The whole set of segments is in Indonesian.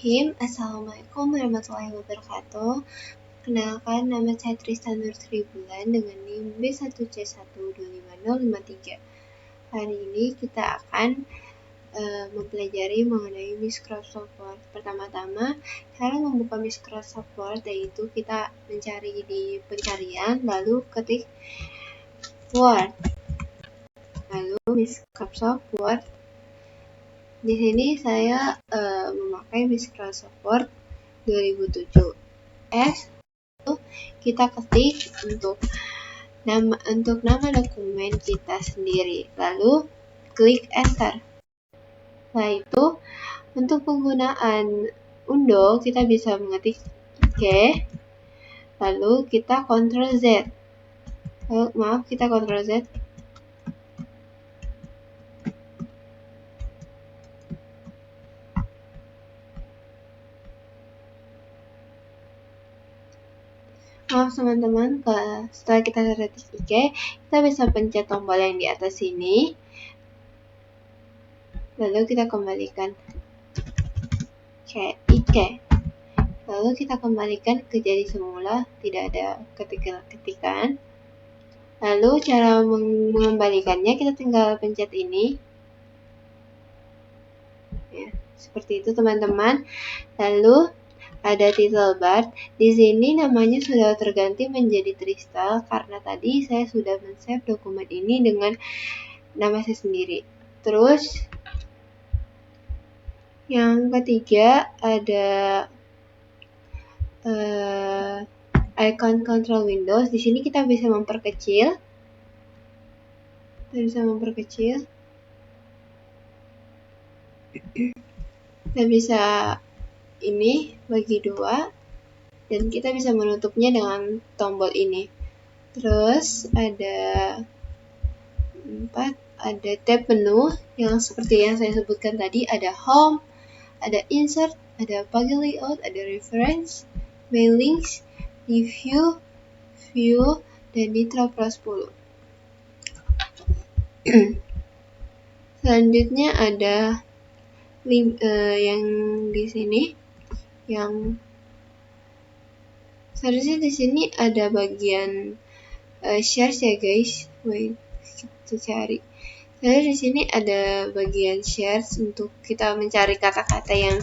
Bismillahirrahmanirrahim. Assalamualaikum warahmatullahi wabarakatuh. Kenalkan, nama saya Tristan Nur Tribulan dengan NIM B1C1255053. Hari ini kita akan mempelajari mengenai Microsoft Word. Pertama-tama, cara membuka Microsoft Word yaitu kita mencari di pencarian, lalu ketik Word, lalu Microsoft Word. Di sini saya memakai Microsoft Word 2007 S. Kita ketik untuk nama dokumen kita sendiri, lalu klik Enter. Setelah itu, untuk penggunaan undo kita bisa mengetik G, lalu kita Ctrl Z. Kita Ctrl Z. Maaf teman-teman, setelah kita ketik IK, kita bisa pencet tombol yang di atas sini. Lalu kita kembalikan ke IK. Lalu kita kembalikan ke jadi semula, tidak ada ketikan. Lalu cara mengembalikannya, kita tinggal pencet ini. Ya, seperti itu teman-teman. Lalu ada title bar. Di sini namanya sudah terganti menjadi Tristal karena tadi saya sudah men-save dokumen ini dengan nama saya sendiri. Terus yang ketiga ada icon control Windows. Di sini kita bisa memperkecil. Kita bisa ini bagi dua, dan kita bisa menutupnya dengan tombol ini. Terus ada tab menu yang seperti yang saya sebutkan tadi, ada home, ada insert, ada page layout, ada reference, mailings, review, view, dan Nitro Pro 10. Selanjutnya ada yang di sini, yang seharusnya di sini ada bagian shares ya guys. Wait, kita cari. Lalu di sini ada bagian shares untuk kita mencari kata-kata yang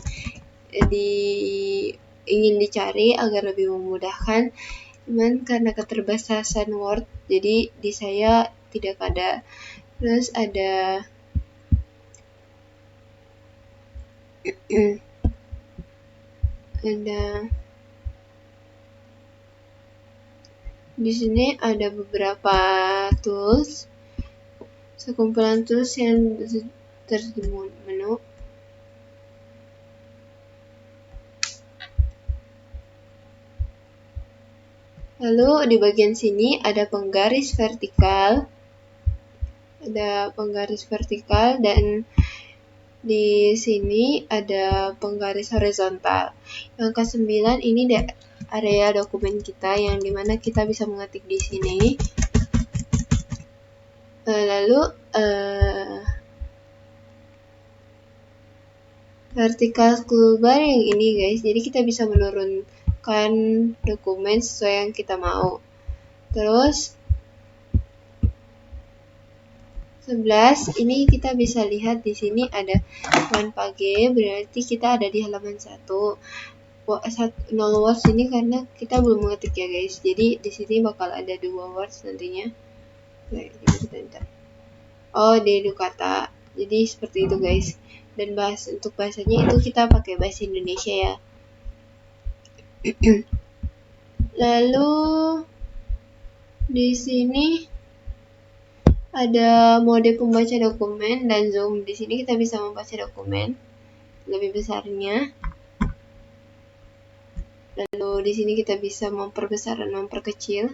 ingin dicari agar lebih memudahkan. Cuman karena keterbatasan Word, jadi di saya tidak ada. Terus ada di sini ada beberapa tools, sekumpulan tools yang tersedia menu. Lalu di bagian sini ada penggaris vertikal, dan di sini ada penggaris horizontal. Yang ke-9 ini area dokumen kita, yang dimana kita bisa mengetik di sini. Lalu vertical scroll bar yang ini guys, jadi kita bisa menurunkan dokumen sesuai yang kita mau. Terus 11 ini kita bisa lihat di sini ada one page, berarti kita ada di halaman 1. 0 words ini karena kita belum mengetik ya guys, jadi di sini bakal ada 2 words nantinya. Di Dukata. Jadi seperti itu guys. Dan untuk bahasanya itu kita pakai bahasa Indonesia ya. Lalu di sini ada mode pembaca dokumen dan zoom. Di sini kita bisa membaca dokumen lebih besarnya. Lalu di sini kita bisa memperbesar dan memperkecil.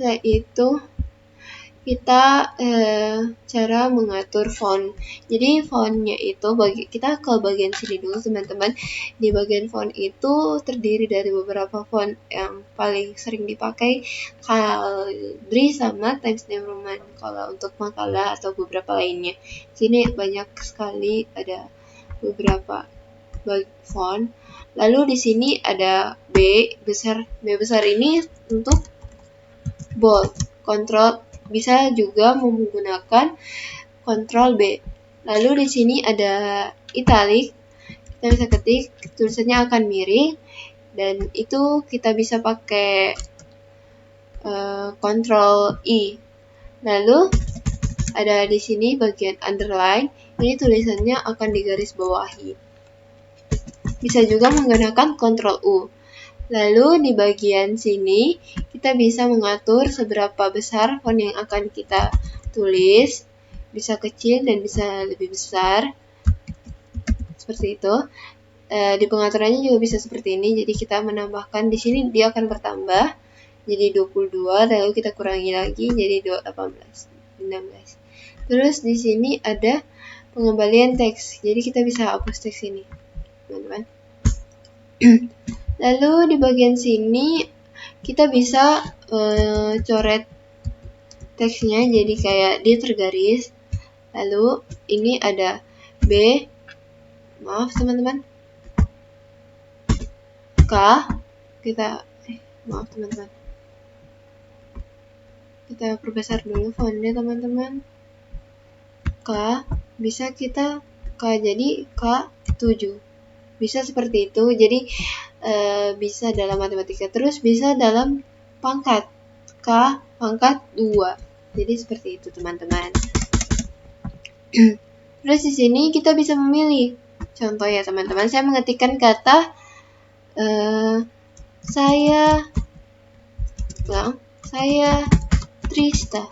Yaitu kita cara mengatur font. Jadi fontnya itu kita ke bagian sini dulu teman-teman. Di bagian font itu terdiri dari beberapa font yang paling sering dipakai, Calibri sama Times New Roman kalau untuk makalah atau beberapa lainnya. Sini banyak sekali ada beberapa font. Lalu di sini ada B besar. B besar ini untuk bold, control. Bisa juga menggunakan Ctrl B. Lalu di sini ada italic. Kita bisa ketik, tulisannya akan miring. Dan itu kita bisa pakai Ctrl I. Lalu ada di sini bagian underline. Ini tulisannya akan digaris bawahi. Bisa juga menggunakan Ctrl U. Lalu di bagian sini kita bisa mengatur seberapa besar font yang akan kita tulis, bisa kecil dan bisa lebih besar, seperti itu. Di pengaturannya juga bisa seperti ini, jadi kita menambahkan di sini dia akan bertambah jadi 22, lalu kita kurangi lagi jadi 18, 16. Terus di sini ada pengembalian teks, jadi kita bisa hapus teks ini, teman-teman. Lalu di bagian sini kita bisa coret teksnya jadi kayak dia tergaris. Lalu ini ada B, maaf teman-teman, K, maaf teman-teman, kita perbesar dulu fontnya teman-teman. K, bisa kita K jadi K7, bisa seperti itu. Jadi bisa dalam matematika, terus bisa dalam pangkat, K pangkat 2. Jadi seperti itu teman-teman. Terus di sini kita bisa memilih. Contoh ya teman-teman, saya mengetikkan kata saya Trista.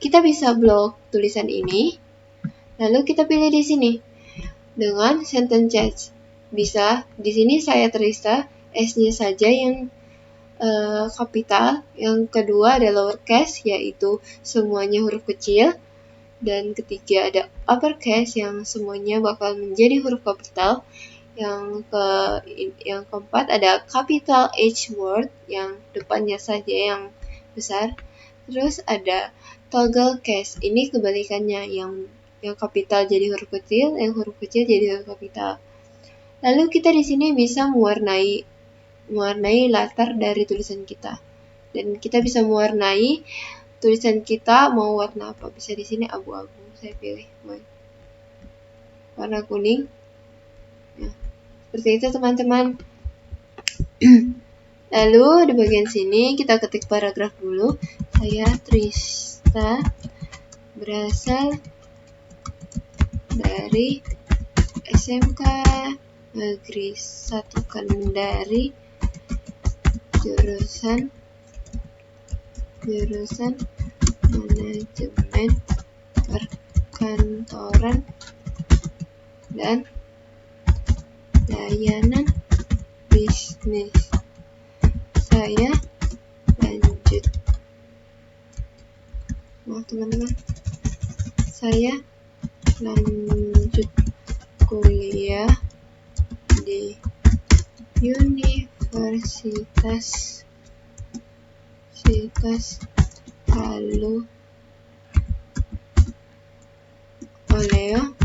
Kita bisa blok tulisan ini, lalu kita pilih di sini dengan sentence change. Bisa di sini saya Trista, S-nya saja yang kapital, yang kedua ada lowercase yaitu semuanya huruf kecil, dan ketiga ada uppercase yang semuanya bakal menjadi huruf kapital. Yang keempat ada capital H word yang depannya saja yang besar. Terus ada toggle case, ini kebalikannya, yang kapital jadi huruf kecil, yang huruf kecil jadi huruf kapital. Lalu kita di sini bisa mewarnai latar dari tulisan kita, dan kita bisa mewarnai tulisan kita mau warna apa. Bisa di sini abu-abu, saya pilih warna kuning. Nah, seperti itu teman-teman. Lalu di bagian sini kita ketik paragraf dulu. Saya Trista, berasal dari SMK Negeri 1 Kendari, jurusan manajemen perkantoran dan layanan bisnis. Saya lanjut, maaf teman-teman, saya lanjut kuliah di Universitas Halu Oleo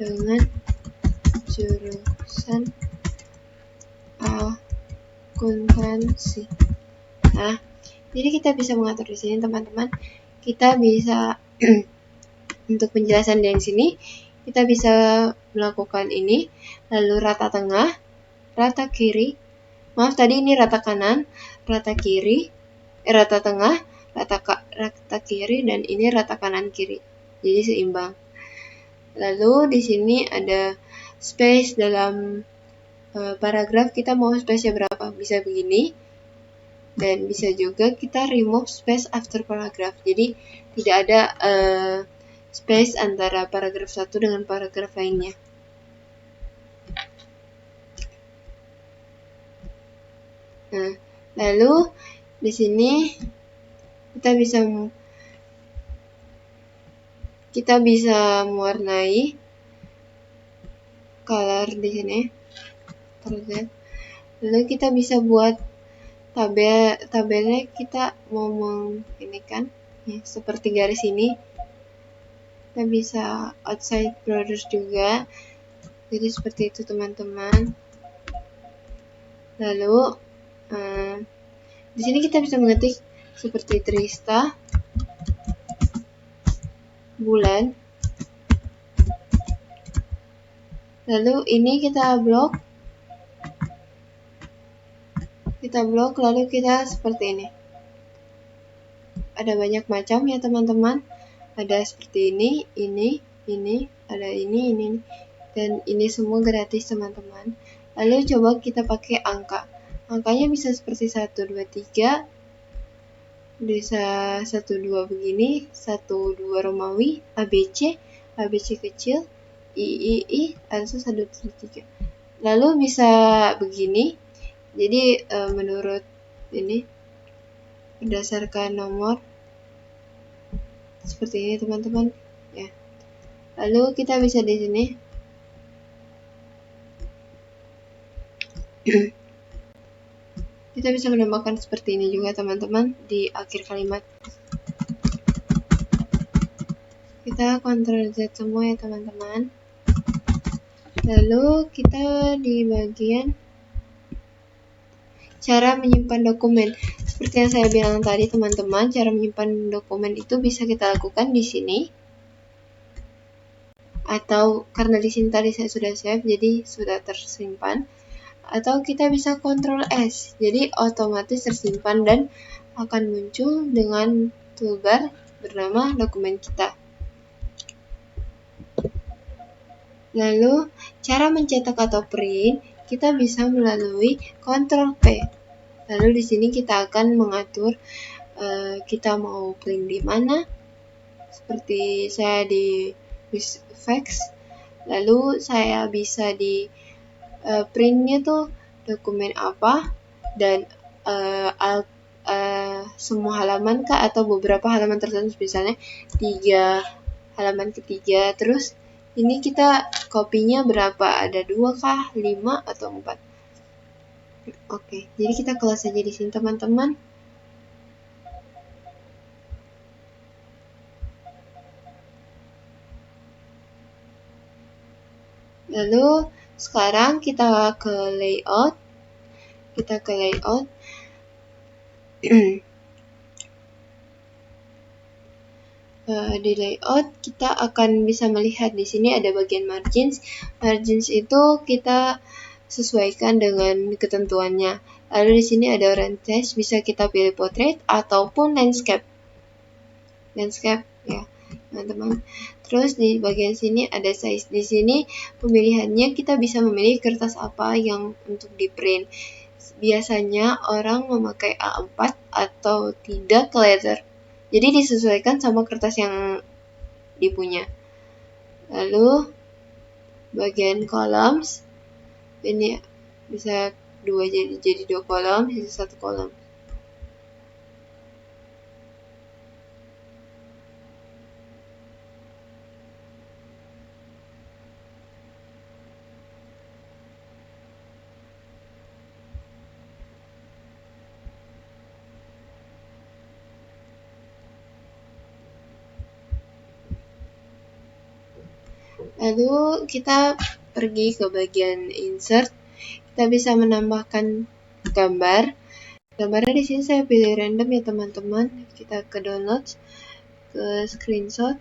dengan jurusan akuntansi. Nah, jadi kita bisa mengatur di sini teman-teman. Kita bisa untuk penjelasan dari sini kita bisa melakukan ini, lalu rata tengah, rata kiri. Maaf tadi ini rata kanan, rata kiri, rata tengah, rata kiri, dan ini rata kanan kiri. Jadi seimbang. Lalu di sini ada space dalam paragraf, kita mau space-nya berapa, bisa begini, dan bisa juga kita remove space after paragraph, jadi tidak ada space antara paragraf satu dengan paragraf lainnya. Nah, lalu di sini kita bisa kita bisa mewarnai color di sini. Lalu kita bisa buat tabelnya, kita mau ini kan ya, seperti garis ini. Kita bisa outside borders juga. Jadi seperti itu teman-teman. Lalu di sini kita bisa mengetik seperti Trista, bulan. Lalu ini kita blok. Lalu kita seperti ini. Ada banyak macam ya teman-teman. Ada seperti ini, ada ini, dan ini semua gratis teman-teman. Lalu coba kita pakai angka. Angkanya bisa seperti 1, 2, 3. Bisa 1, 2 begini, 1, 2 Romawi, ABC kecil, I, atau 1, 2, 3. Lalu bisa begini. Jadi menurut ini berdasarkan nomor seperti ini teman-teman ya. Lalu kita bisa di sini kita bisa menambahkan seperti ini juga teman-teman di akhir kalimat. Kita Ctrl Z semua ya teman-teman. Lalu kita di bagian cara menyimpan dokumen. Seperti yang saya bilang tadi teman-teman, cara menyimpan dokumen itu bisa kita lakukan di sini. Atau karena di sini tadi saya sudah save, jadi sudah tersimpan. Atau kita bisa Ctrl S, jadi otomatis tersimpan dan akan muncul dengan toolbar bernama dokumen kita. Lalu cara mencetak atau print kita bisa melalui Ctrl P. Lalu di sini kita akan mengatur kita mau print di mana. Seperti saya di fax. Lalu saya bisa di printnya tuh dokumen apa dan semua halaman kah atau beberapa halaman tertentu, misalnya 3 halaman ketiga. Terus ini kita kopinya berapa, ada 2 kah, 5 atau 4. Oke, jadi kita close saja di sini teman-teman. Lalu sekarang kita ke layout. Di layout kita akan bisa melihat di sini ada bagian margins. Margins itu kita sesuaikan dengan ketentuannya. Lalu di sini ada orientation, bisa kita pilih portrait ataupun landscape. Landscape ya, teman-teman. Terus di bagian sini ada size. Di sini pemilihannya kita bisa memilih kertas apa yang untuk di print. Biasanya orang memakai A4 atau tidak ke letter. Jadi disesuaikan sama kertas yang dipunya. Lalu bagian columns ini bisa jadi 2 kolom, sisa 1 kolom. Lalu kita pergi ke bagian insert. Kita bisa menambahkan gambar. Gambarnya di sini saya pilih random ya teman-teman. Kita ke download, ke screenshot,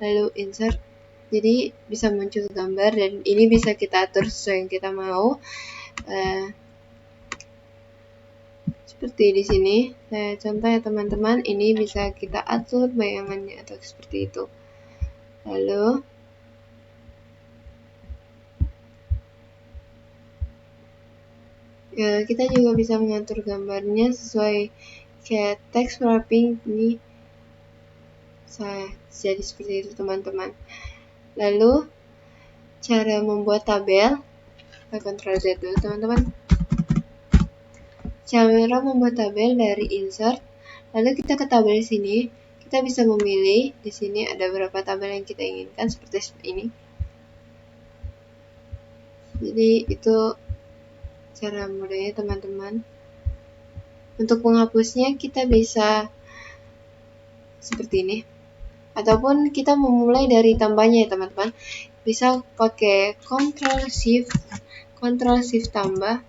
lalu insert. Jadi bisa muncul gambar dan ini bisa kita atur sesuai yang kita mau. Seperti di sini. Contoh ya teman-teman, ini bisa kita atur bayangannya atau seperti itu. Lalu kita juga bisa mengatur gambarnya sesuai kayak text wrapping ini. Jadi seperti itu teman-teman. Lalu cara membuat tabel, kita Ctrl Z dulu teman-teman. Cara membuat tabel dari insert, lalu kita ke tabel sini, kita bisa memilih. Di sini ada beberapa tabel yang kita inginkan seperti ini. Jadi itu cara mudahnya teman-teman. Untuk menghapusnya kita bisa seperti ini. Ataupun kita memulai dari tambahnya ya teman-teman. Bisa pakai Ctrl Shift tambah.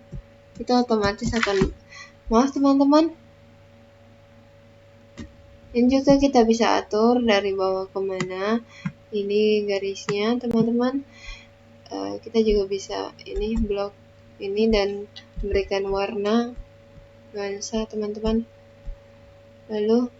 Itu otomatis akan, maaf teman-teman. Dan juga kita bisa atur dari bawah kemana. Ini garisnya teman-teman. Kita juga bisa ini blok ini dan memberikan warna nuansa teman-teman. Lalu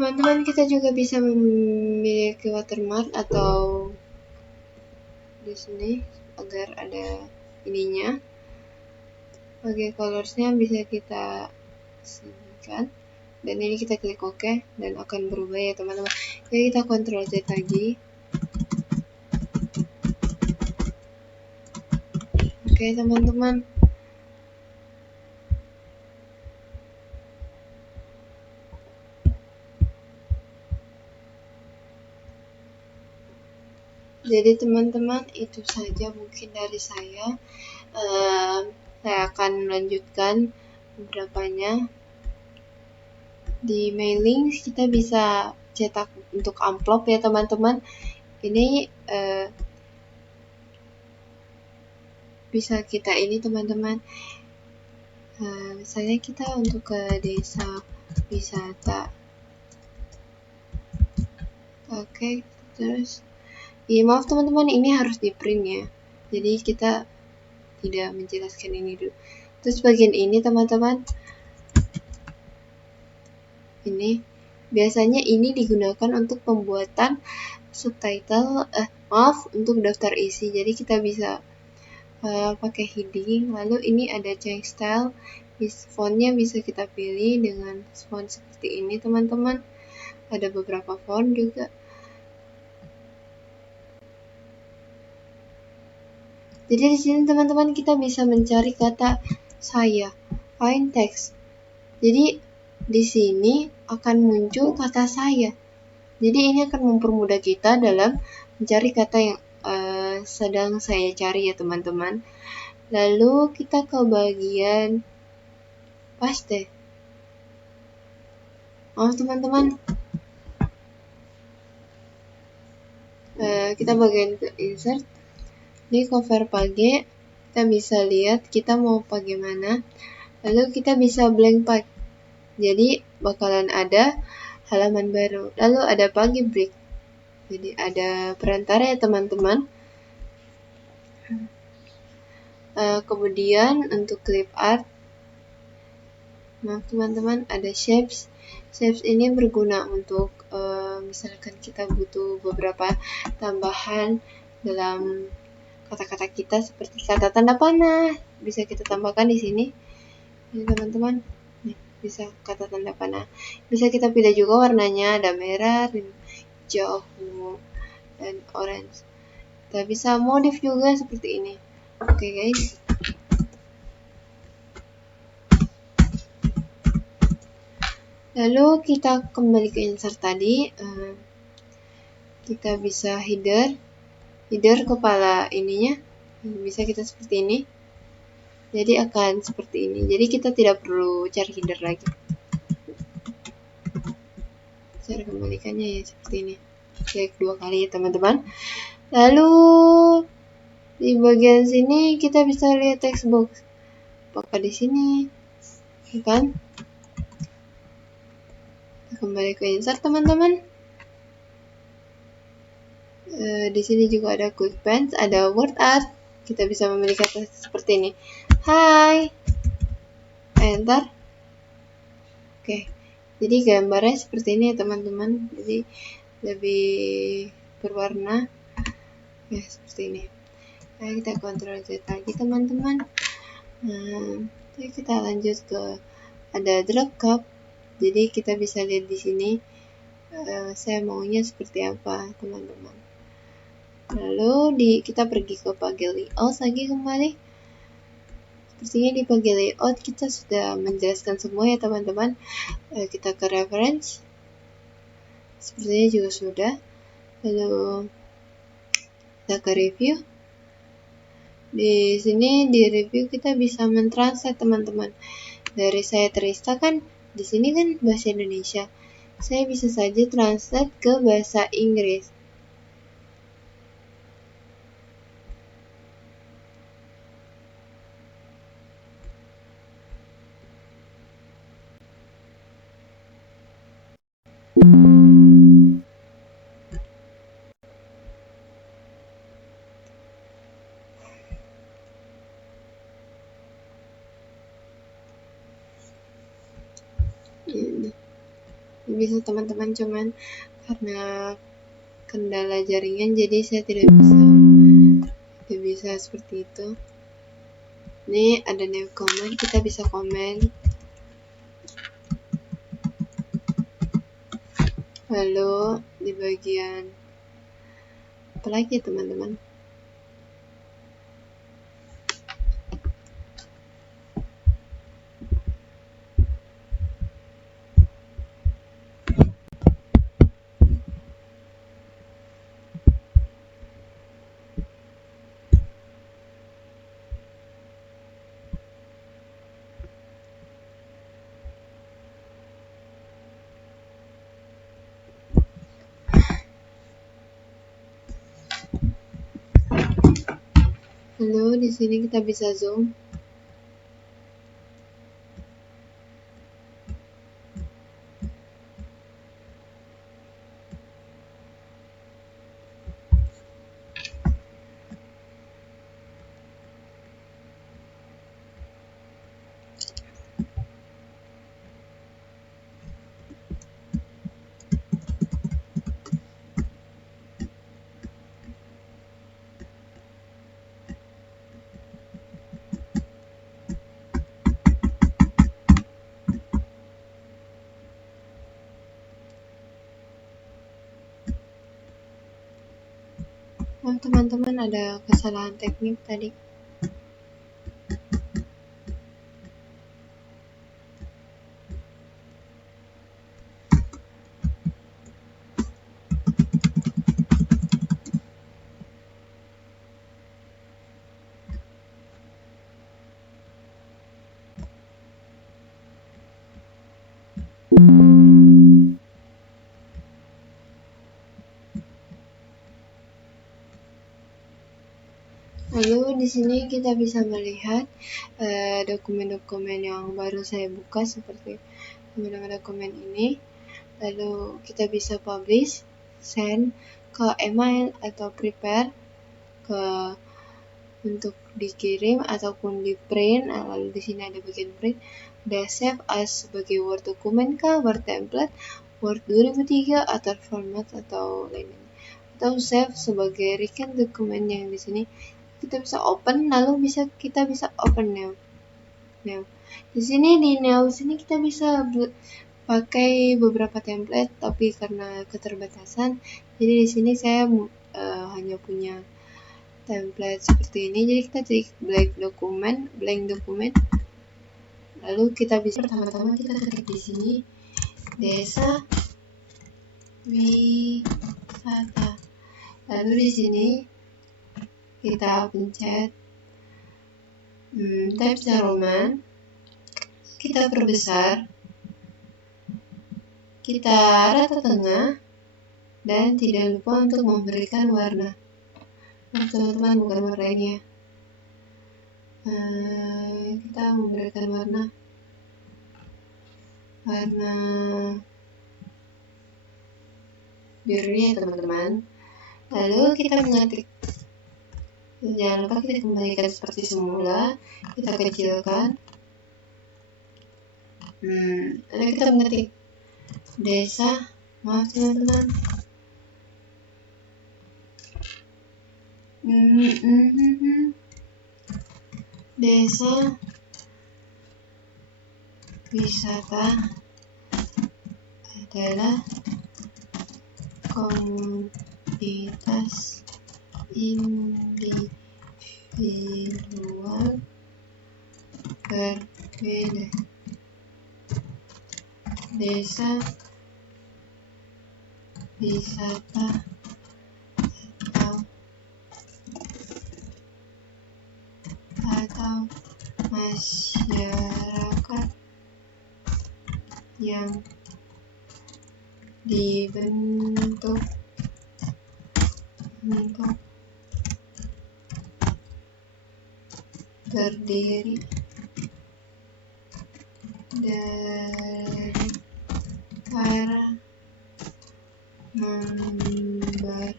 teman-teman kita juga bisa memiliki watermark atau di sini agar ada ininya. Bagi colorsnya bisa kita singkat dan ini kita klik OK dan akan berubah ya teman-teman. Jadi kita Ctrl Z lagi. Oke teman-teman. Jadi teman-teman itu saja mungkin dari saya. Saya akan melanjutkan beberapanya. Di mailing kita bisa cetak untuk amplop ya teman-teman. Ini bisa kita ini teman-teman. Misalnya kita untuk ke desa wisata. Oke, terus ya maaf teman-teman, ini harus di print ya. Jadi kita tidak menjelaskan ini dulu. Terus bagian ini teman-teman, ini biasanya ini digunakan untuk pembuatan subtitle, untuk daftar isi. Jadi kita bisa pakai heading. Lalu ini ada change style, fontnya bisa kita pilih dengan font seperti ini teman-teman. Ada beberapa font juga. Jadi di sini teman-teman kita bisa mencari kata saya, find text. Jadi di sini akan muncul kata saya. Jadi ini akan mempermudah kita dalam mencari kata yang sedang saya cari ya teman-teman. Lalu kita ke bagian paste. Maaf teman-teman. Kita bagian ke insert. Di cover page kita bisa lihat kita mau pakai mana. Lalu kita bisa blank page. Jadi bakalan ada halaman baru. Lalu ada page break. Jadi ada perantara ya teman-teman. Kemudian untuk clip art, maaf teman-teman, ada shapes. Shapes ini berguna untuk misalkan kita butuh beberapa tambahan dalam kata-kata kita, seperti kata tanda panah, bisa kita tambahkan di sini. Ini teman-teman, bisa kata tanda panah. Bisa kita pilih juga warnanya, ada merah, hijau, dan orange. Kita bisa modif juga seperti ini. Oke guys. Lalu kita kembali ke insert tadi. Kita bisa header kepala ininya, bisa kita seperti ini. Jadi akan seperti ini. Jadi kita tidak perlu cari header lagi. Cara kembalikannya ya seperti ini. Klik 2 kali ya teman-teman. Lalu di bagian sini kita bisa lihat text box. Apakah di sini? Kan? Kembali ke insert teman-teman. Di sini juga ada quick pens, ada word art. Kita bisa memilih kata seperti ini. Hai. Enter. Oke. Jadi gambarnya seperti ini ya teman-teman. Jadi lebih berwarna. Ya seperti ini. Nah, kita Ctrl Z lagi teman-teman. Jadi kita lanjut ke ada drag cup. Jadi kita bisa lihat di sini saya maunya seperti apa, teman-teman. Lalu kita pergi ke bagian layout lagi kembali. Sepertinya di bagian layout kita sudah menjelaskan semua ya teman-teman. Kita ke reference. Sepertinya juga sudah. Lalu kita ke review. Di sini di review kita bisa mentranslate teman-teman. Dari saya Trista kan di sini kan bahasa Indonesia. Saya bisa saja translate ke bahasa Inggris. Bisa teman-teman, cuman karena kendala jaringan jadi saya tidak bisa seperti itu. Ini ada new comment, kita bisa komen. Lalu di bagian apa lagi teman-teman? Lalu di sini kita bisa zoom. Oh, teman-teman ada kesalahan teknik tadi. Lalu di sini kita bisa melihat dokumen-dokumen yang baru saya buka seperti dokumen ini. Lalu kita bisa publish, send ke email atau prepare untuk dikirim ataupun di print. Lalu di sini ada bagian print. Ada save as sebagai Word dokumen kah, Word template, Word 2003 atau format atau lainnya. Atau save sebagai recent dokumen yang di sini kita bisa open, lalu kita bisa open now. Di sini di now sini kita bisa pakai beberapa template, tapi karena keterbatasan, jadi di sini saya hanya punya template seperti ini. Jadi kita klik blank dokumen. Lalu kita bisa pertama-tama kita ketik di sini desa wisata. Lalu di sini kita pencet teks Roman, kita perbesar, kita rata tengah, dan tidak lupa untuk memberikan warna. Nah, teman-teman, bukan warna ini ya. Kita memberikan warna biru ya teman-teman. Lalu kita mengetik. Jangan lupa kita kembalikan seperti semula. Kita kecilkan. Lalu kita mengetik desa. Maaf teman-teman. Desa wisata adalah komunitas individual berbeda. Desa wisata atau masyarakat yang dibentuk terdiri dari para memberdayakan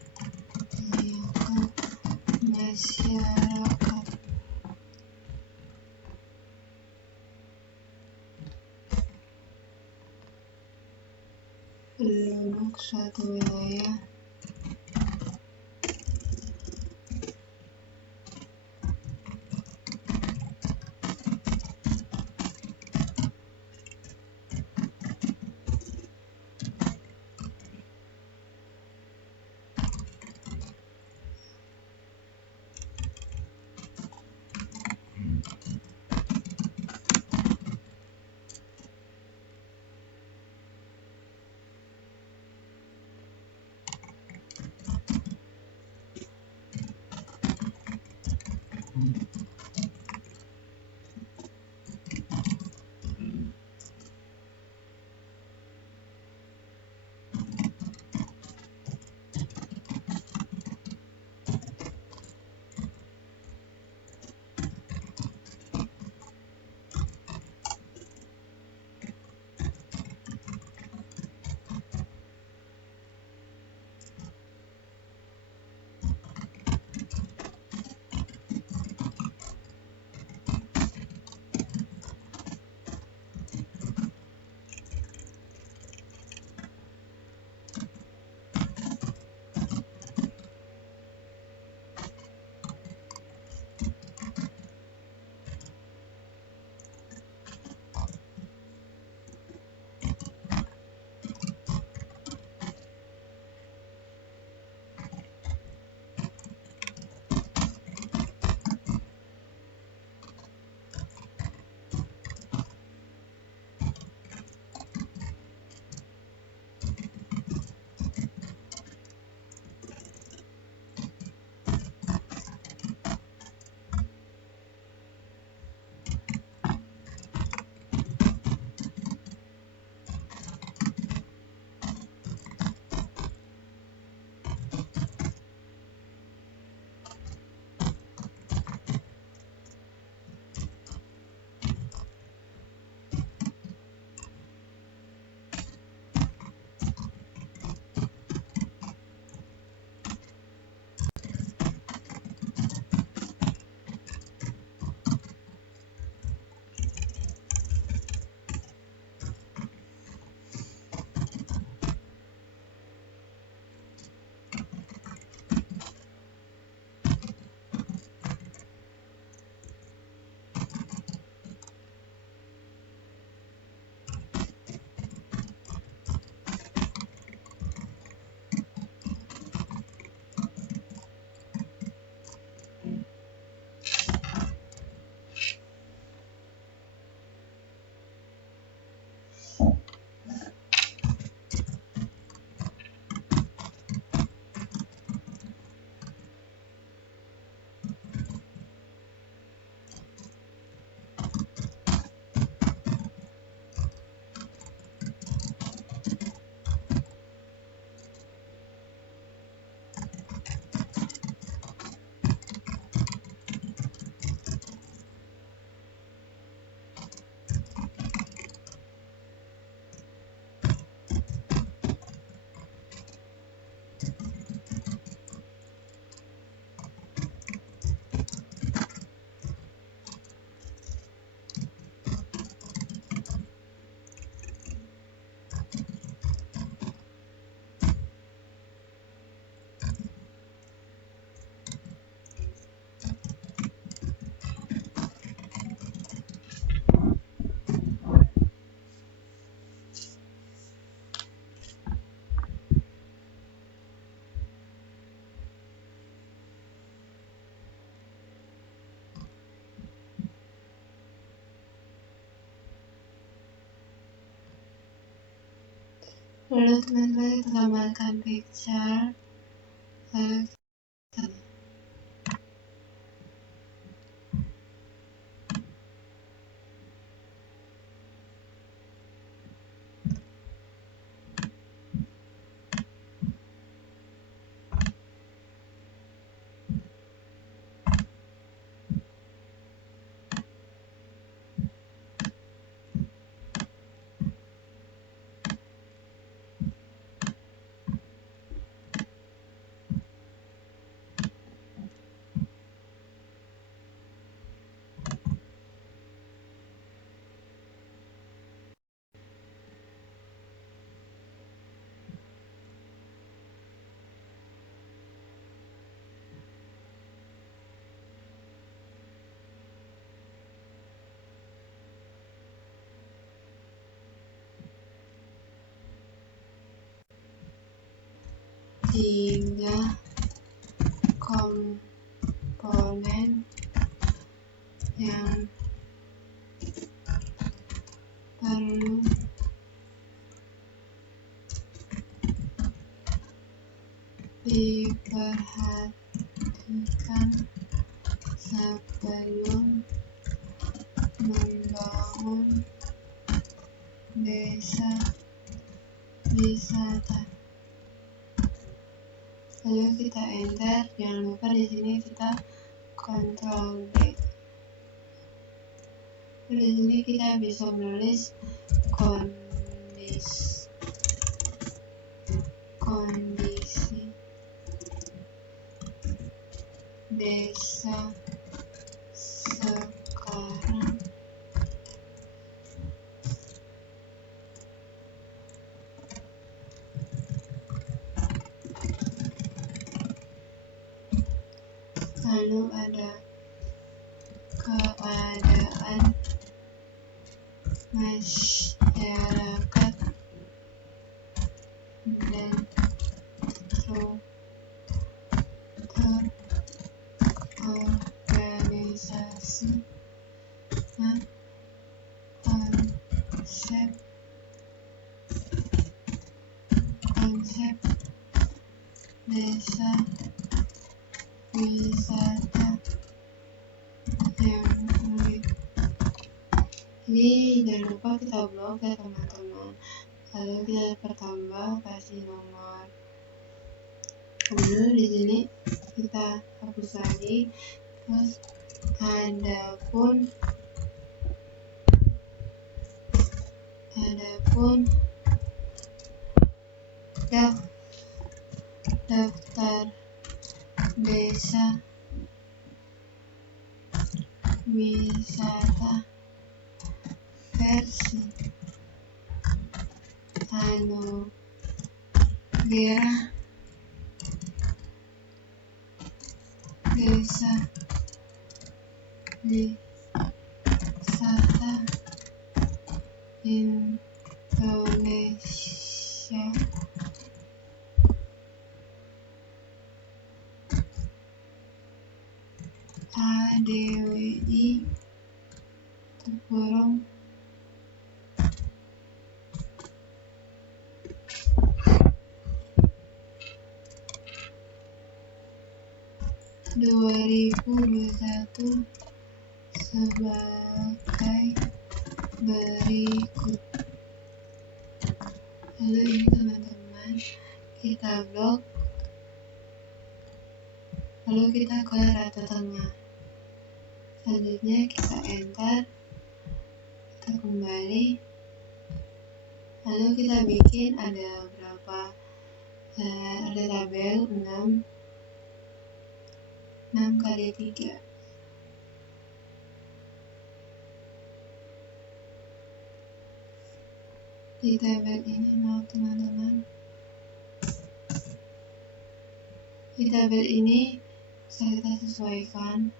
masyarakat. Penduduk suatu wilayah Lalu teman-teman kita tambahkan picture, lalu kita tiga komponen yang perlu diperhatikan sebelum membangun desa wisata. Lalu kita enter, jangan lupa di sini kita Ctrl D. Di sini kita bisa menulis kondisi desa sekarang. Lalu ada keadaan masyarakat dan struktur organisasi, konsep desa wisata yang unik. Ini jangan lupa kita blok ya teman-teman. Lalu kita pertambah kasih nomor. Kemudian di sini kita hapus lagi. Terus adapun daftar desa wisata versi Anugerah Desa Wisata Indonesia ADWI Tepurung 2021 sebagai berikut. Lalu ini teman-teman kita blok, lalu kita ke rata tengah. Selanjutnya kita enter, kita kembali, lalu kita bikin ada berapa, ada tabel 6 kali 3. Di tabel ini teman-teman, di tabel ini bisa kita sesuaikan.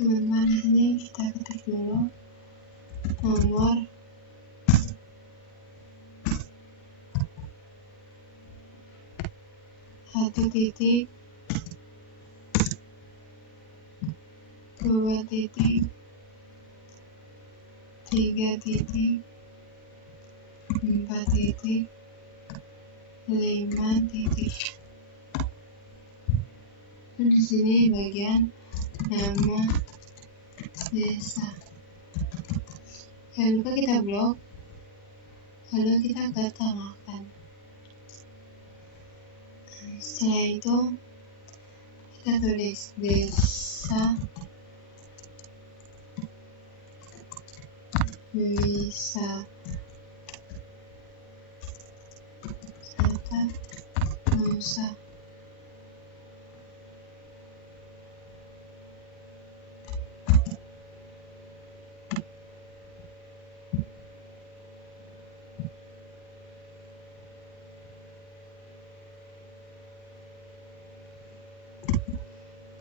Teman-teman, di sini kita ketik dulu nomor satu titik, 2 titik, 3 titik, 4 titik, 5 titik. Di sini bagian nama desa. Jangan lupa kita blok, lalu kita tambahkan. Setelah itu kita tulis desa wisata Nusa.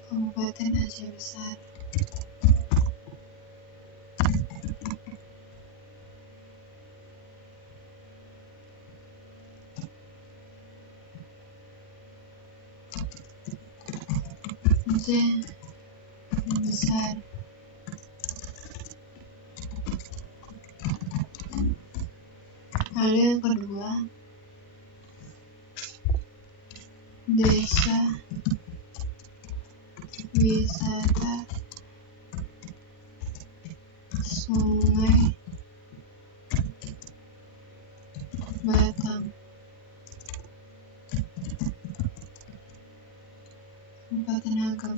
Kabupaten Aceh Besar. Aceh Besar. Lalu yang kedua, desa wisata Sungai Batang, Kabupaten Agam.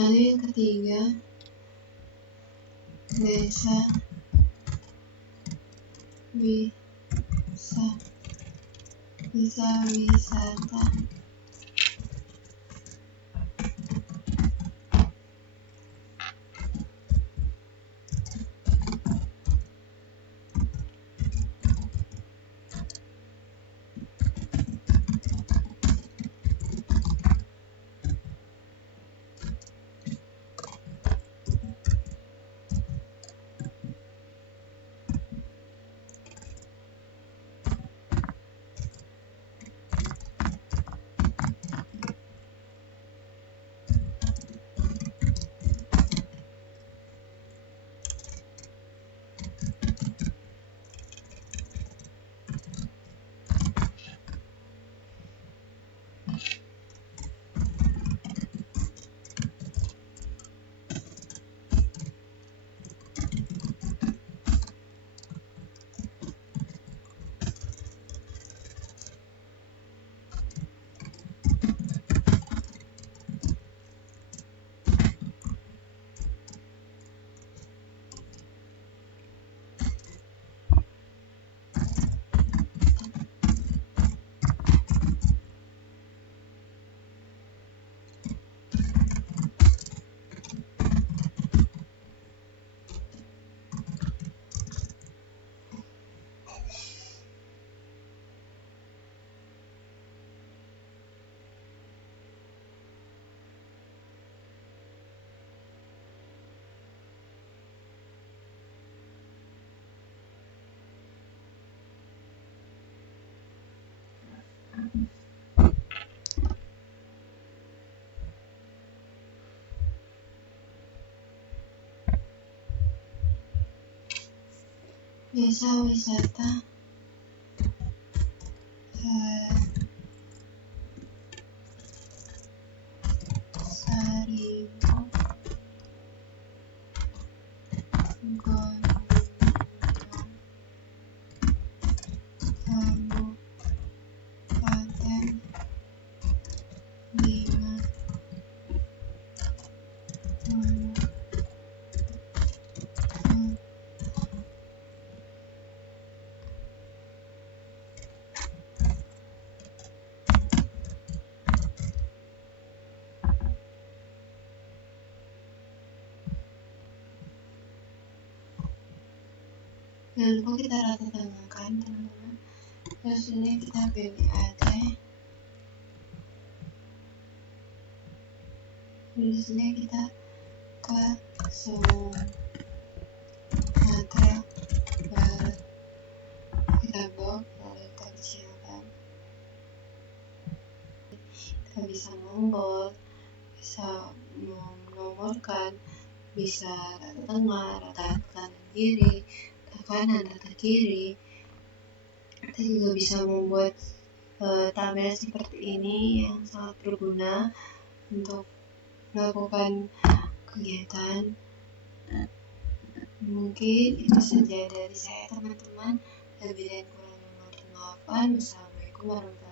Lalu yang ketiga, desa wisata desa wisata Seribu Gondang, Kabupaten 5 Jangan lupa kita rata tengahkan, teman-teman. Terus ini kita pilih add. Di sini kita ke Sumatera Barat, kita blok lalu kita kecilkan. Kita bisa membold, bisa menomorkan, bisa rata tengah, rata kanan kiri, rata kanan, rata kiri. Kita juga bisa membuat tabel seperti ini yang sangat berguna untuk melakukan kegiatan. Mungkin itu saja dari saya teman-teman. Lebih dan kurangnya mohon maaf. Wassalamualaikum warahmatullahi wabarakatuh.